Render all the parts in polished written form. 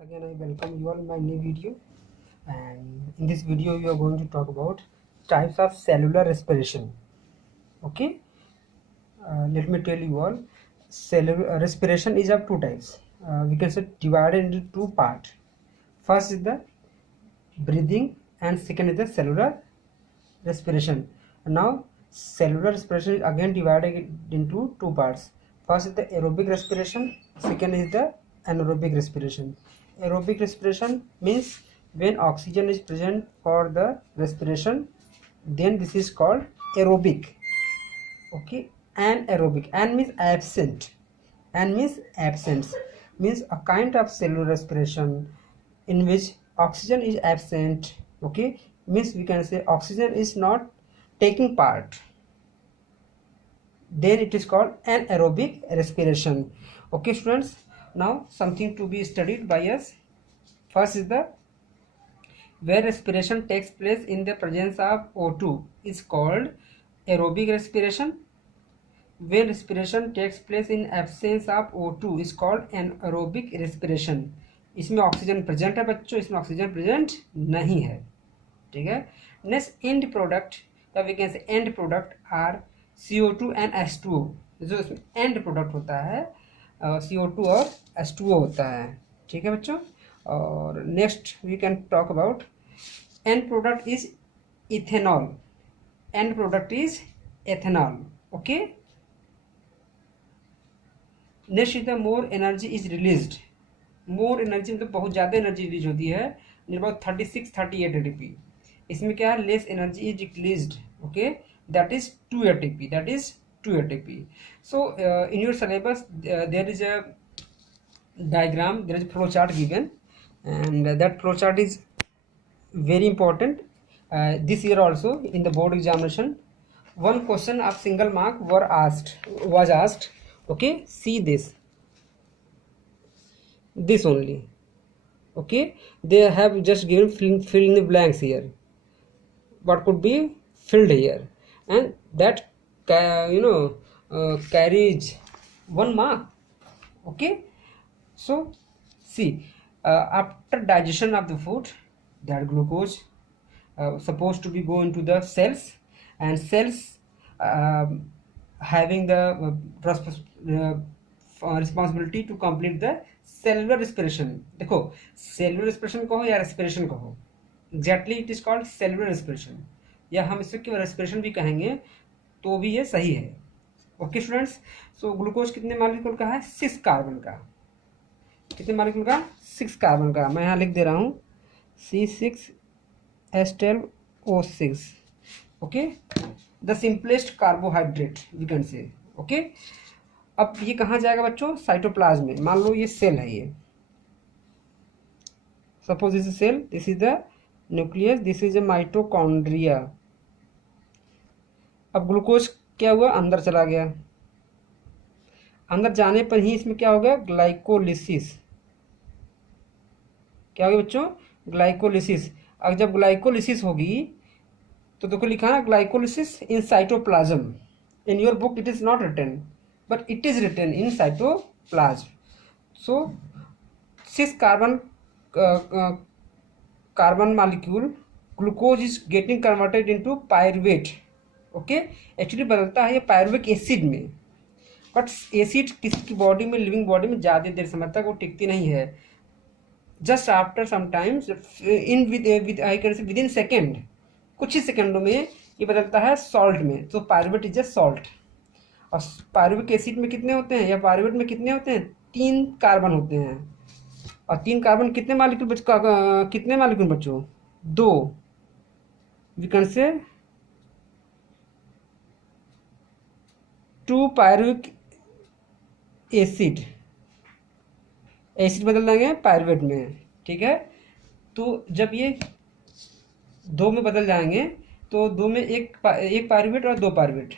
Once again, I welcome you all in my new video, and in this video we are going to talk about types of cellular respiration. Okay, let me tell you all, cellular respiration is of two types. We can say divided into two parts. First is the breathing and second is the cellular respiration. Now cellular respiration is again divided into two parts. First is the aerobic respiration, second is the anaerobic respiration. Aerobic respiration means when oxygen is present for the respiration, then this is called aerobic. Okay, anaerobic, and means absent, and means absence, means a kind of cellular respiration in which oxygen is absent. Okay, means we can say oxygen is not taking part, then it is called anaerobic respiration. Okay students, now something to be studied by us. First is the where respiration takes place in the presence of O2 is called aerobic respiration. When respiration takes place in absence of O2 is called anaerobic respiration. इसमें oxygen present है बच्चों, इसमें oxygen present नहीं है. ठीक है. Next end product, या we can say end product are CO2 and H2O. जो इसमें एंड प्रोडक्ट होता है CO2 और H2O होता है. ठीक है बच्चों. और next we can talk about end product is ethanol. End product is ethanol. Okay. Next is the more energy is released. More energy मतलब बहुत ज़्यादा एनर्जी रिलीज होती है, नियर अबाउट 36-38 ATP. इसमें क्या है, less energy is released. Okay, that is 2 ATP. That is 2 ATP. So in your syllabus there is a diagram, there is a flow chart given, and that flow chart is very important. This year also in the board examination, one question of single mark was asked. Okay, see this only. Okay, they have just given fill in the blanks here, what could be filled here, and that carries 1 mark. Okay. So see, after digestion of the food, that glucose supposed to be go into the cells, and cells having the responsibility to complete the cellular respiration. देखो cellular respiration कहो या respiration कहो, exactly it is called cellular respiration, या हम इसे केवल respiration भी कहेंगे तो भी ये सही है. Okay students. सो ग्लूकोज कितने मॉलिक्यूल का है, 6 कार्बन का. कितने मॉलिक्यूल का, 6 कार्बन का. मैं यहाँ लिख दे रहा हूँ C6H12O6. Okay, the simplest carbohydrate we can say. Okay, अब ये कहाँ जाएगा बच्चों, साइटोप्लाज्म में. मान लो ये सेल है, ये suppose this is cell, this is the nucleus, this is a mitochondria. अब ग्लूकोज क्या हुआ, अंदर चला गया. अंदर जाने पर ही इसमें क्या होगा, ग्लाइकोलिसिस. क्या होगा बच्चों, ग्लाइकोलिसिस. अब जब ग्लाइकोलिसिस होगी तो देखो लिखा ना, glycolysis in cytoplasm. In your book it is not written, but it is written in cytoplasm. So 6 carbon molecule glucose is getting converted into pyruvate. Okay, actually बदलता है ये पायरुविक एसिड में, बट एसिड किसी body में, living body में ज़्यादा देर समय तक वो टिकती नहीं है. Just after sometimes in within second, कुछ ही सेकेंडों में ये बदलता है सॉल्ट में. तो पायरुवेट इज अ सॉल्ट. और पायरुविक एसिड में कितने होते हैं, या पायरुवेट में कितने होते हैं, 3 कार्बन होते हैं. और 3 कार्बन कितने मालिक्यूल बच्चों, 2. वी कैन से 2 पायरुविक एसिड बदल देंगे पायरुवेट में. ठीक है. तो जब ये 2 में बदल जाएंगे तो 2 में एक पायरुवेट और 2 पायरुवेट.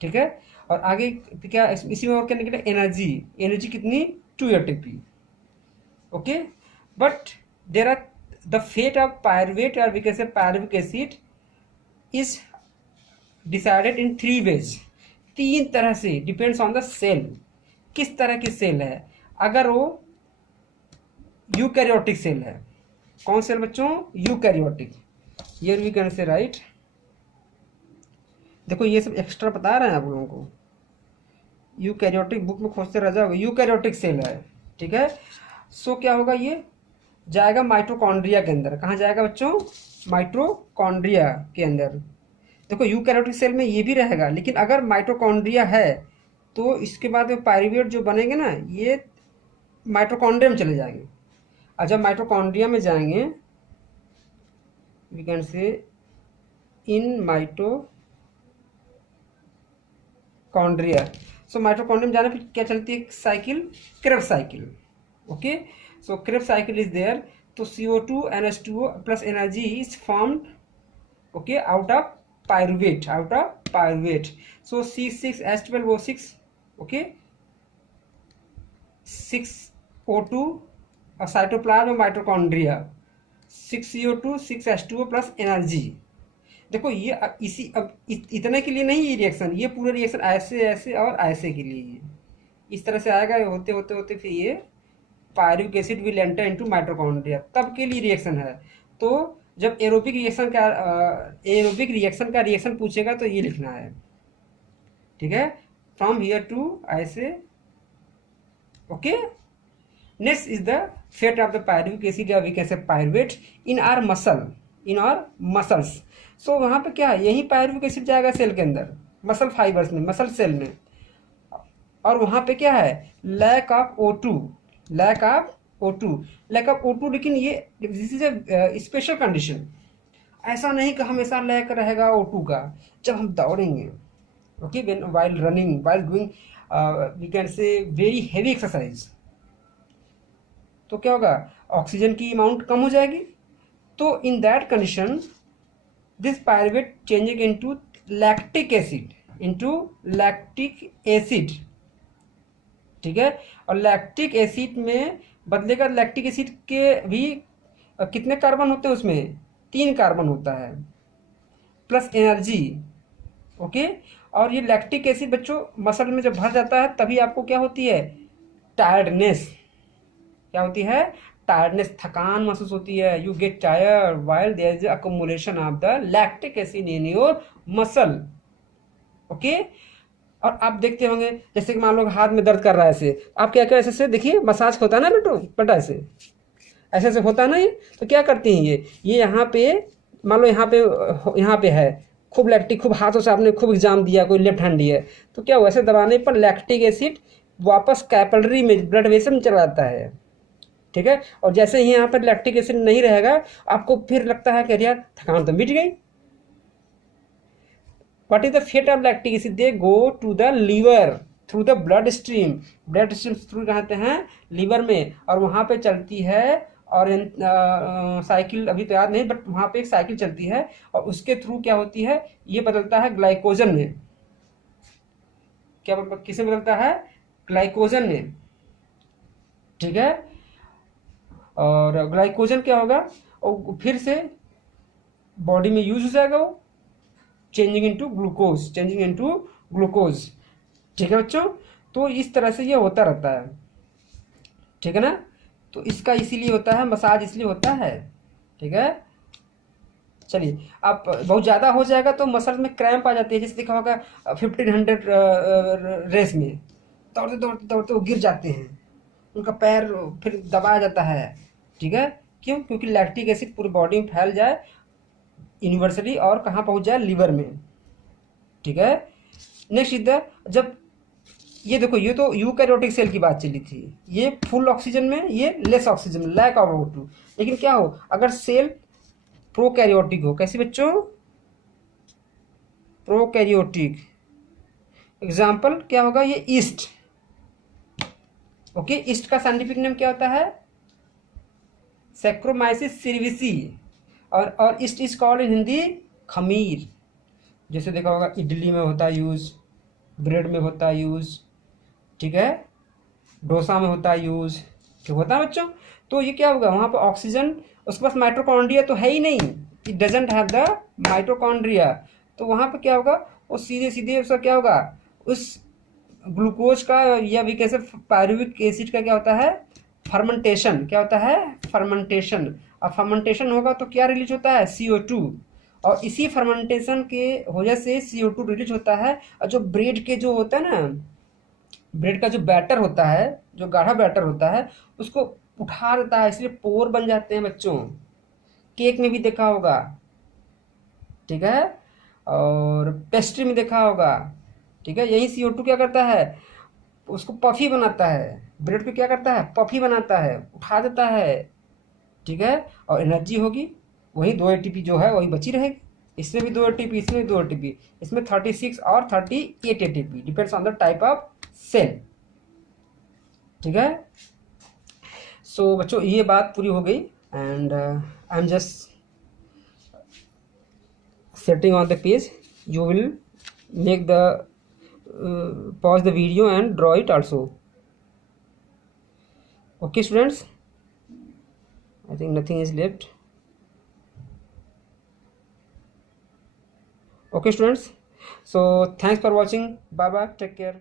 ठीक है. और आगे क्या इसी में और क्या निकले, एनर्जी कितनी, 2 ATP. Okay, but there are the fate of pyruvate और we can say pyruvic acid is decided in 3 ways. 3 तरह से, डिपेंड्स ऑन द सेल, किस तरह की सेल है. अगर वो यूकैरियोटिक सेल है। कौन सेल बच्चों? Eukaryotic. Here we can say right, देखो ये सब एक्स्ट्रा बता रहे हैं आप लोगों को, यूकैरियोटिक बुक में खोजते रह जाओगे, यूकैरियोटिक सेल है, ठीक है। सो क्या होगा, ये जाएगा माइटोकॉन्ड्रिया के अंदर। कहाँ जाएगा बच्चों? माइटोकॉन्ड्रिया के अंदर। देखो यूकैरियोटिक सेल में ये भी रहेगा, लेकिन अगर माइटोकॉन्ड्रिया है तो इसके बाद पाइरूवेट जो बनेंगे ना, ये माइटोकॉन्ड्रिया में चले जाएंगे। और जब माइटोकॉन्ड्रिया में जाएंगे, वी कैन से इन माइटोकॉन्ड्रिया। सो माइटोकॉन्ड्रिया में जाने पर क्या चलती है? Cycle, Krebs cycle. Okay, so Krebs cycle is there. तो CO2 NH2O plus energy is formed, okay, out of pyruvate. So C6H12O6, okay, 6O2 और cytoplasm mitochondria, 6CO2 6H2O plus energy. देखो ये इसी अब इतने के लिए नहीं ये रिएक्शन, ये पूरे रिएक्शन ऐसे ऐसे और ऐसे के लिए इस तरह से आएगा। होते होते होते फिर ये pyruvic acid will enter into mitochondria, तब के लिए रिएक्शन है। तो जब एरोबिक रिएक्शन का रिएक्शन पूछेगा तो ये लिखना है, ठीक है, फ्रॉम हियर टू ऐसे। Okay, next is the fate of the pyruvic acid या we can say pyruvate in our muscles. So वहाँ पे क्या है, यही पायरुविक एसिड जाएगा सेल के अंदर, मसल फाइबर्स में, मसल सेल में। और वहाँ पे क्या है? लैक ऑफ O2, लेकिन ये this is a special condition. ऐसा नहीं कि हमेशा लैक रहेगा O2 का जब हम दौड़ेंगे, okay, when while running, while doing we can say very heavy exercise, तो क्या होगा? ऑक्सीजन की अमाउंट कम हो जाएगी। तो in that condition this pyruvate changing into lactic acid, ठीक है। और लैक्टिक एसिड में बदलेगा। लैक्टिक एसिड के भी कितने कार्बन होते हैं? उसमें 3 कार्बन होता है प्लस एनर्जी, ओके। और ये लैक्टिक एसिड बच्चों मसल में जब भर जाता है तभी आपको क्या होती है? टायर्डनेस। क्या होती है? टायर्डनेस, थकान महसूस होती है। You get tired while there is accommodation of the lactic acid in your muscle, okay. और आप देखते होंगे जैसे कि मान लो हाथ में दर्द कर रहा है, ऐसे आप क्या करें, ऐसे देखिए मसाज होता है ना बेटा, ऐसे ऐसे होता है ना। ये तो क्या करती हैं ये यहाँ पे, मान लो यहाँ पे है खूब लैक्टिक, खूब हाथों से आपने खूब एग्जाम दिया, कोई लेफ्ट हैंड है, तो क्या हुआ? ऐसे दबाने पर लैक्टिक एसिड वापस कैपिलरी में, ब्लड वेसल में चला जाता है, ठीक है। और जैसे ही यहाँ पर लैक्टिक एसिड नहीं रहेगा, आपको फिर लगता है कि यार थकान तो मिट गई। What is the fate of lactic acid? They go to the liver through the blood stream through कहते हैं लीवर में, और वहाँ पे चलती है। और साइकिल अभी तो याद नहीं, बट वहाँ पे एक साइकिल चलती है और उसके थ्रू क्या होती है? ये बदलता है ग्लाइकोजन में। क्या किसे बदलता है? ग्लाइकोजन में, ठीक है। और ग्लाइकोजन क्या होगा? और फिर से बॉडी में यूज हो जाएगा वो, चेंजिंग इनटू ग्लूकोज, ठीक है बच्चों। तो इस तरह से ये होता रहता है, ठीक है ना। तो इसका इसीलिए होता है, मसाज इसलिए होता है, ठीक है। चलिए, आप बहुत ज़्यादा हो जाएगा तो मसल में क्रैम्प आ जाती है। जैसे देखा होगा 1500 रेस में दौड़ते दौड़ते दौड़ते वो गिर जाते हैं, उनका पैर फिर दबाया जाता है, ठीक है। क्यों? क्योंकि लैक्टिक एसिड पूरी बॉडी में फैल जाए यूनिवर्सली और कहाँ पहुँच जाए? लीवर में, ठीक है। नेक्स्ट इधर जब ये देखो, ये तो यूकैरियोटिक सेल की बात चली थी, ये फुल ऑक्सीजन में, ये लेस ऑक्सीजन में, लैक ऑफ O2। लेकिन क्या हो अगर सेल प्रोकैरियोटिक हो? कैसी बच्चों? प्रोकैरियोटिक। एग्जाम्पल क्या होगा? ये ईस्ट, ओके। ईस्ट का साइंटिफिक नेम क्या होता है? सैक्रोमाइसिस सिरविसी। और east is called in Hindi खमीर। जैसे देखा होगा इडली में होता है यूज, ब्रेड में होता है यूज, ठीक है, डोसा में होता है यूज, ठीक होता है बच्चों। तो ये क्या होगा? वहाँ पर ऑक्सीजन, उसके पास माइटोकॉन्ड्रिया तो है ही नहीं, it doesn't have the mitochondria. तो वहाँ पर क्या होगा? वो सीधे सीधे उसका क्या होगा? उस ग्लूकोज का या भी कैसे पायरुविक एसिड का क्या होता है? फर्मेंटेशन क्या होता है, फर्मेंटेशन। अब फर्मेंटेशन होगा तो क्या रिलीज होता है, CO2, और इसी फर्मेंटेशन के वजह से CO2 रिलीज होता है। और जो ब्रेड के जो होता है ना, ब्रेड का जो बैटर होता है, जो गाढ़ा बैटर होता है, उसको उठा देता है, इसलिए पोर बन जाते हैं बच्चों। केक में भी देखा होगा, ठीक है, और पेस्ट्री में देखा होगा, ठीक है। यही CO2 क्या करता है, उसको पफी बनाता है, ब्रेड को क्या करता है, पफी बनाता है, उठा देता है, ठीक है। और एनर्जी होगी, वही 2 ATP जो है वही बची रहेगी। इसमें भी 2 ATP, इसमें भी 2 ATP, इसमें 36 और 38 ATP, depends on the type of cell, ठीक है। सो बच्चों ये बात पूरी हो गई, and I am just setting on the page. You will make the pause the video and draw it also. Okay students, I think nothing is left. Okay students, so thanks for watching. Bye bye, take care.